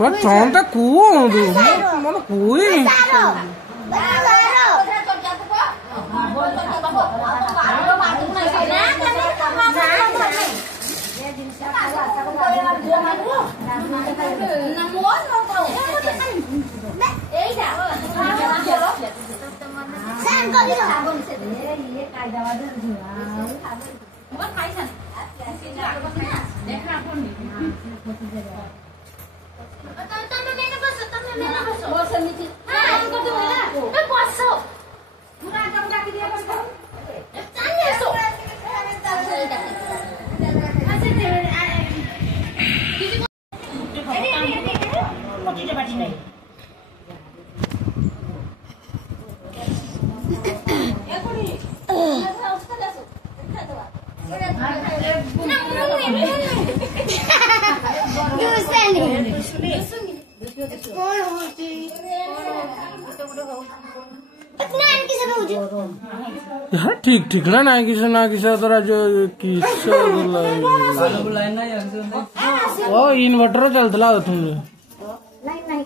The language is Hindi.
चौंता कुओं दो मतलब कुए ठीक ठीक ना किसी तरह जो ओ इन्वर्टर चलता तुमने लाइन नहीं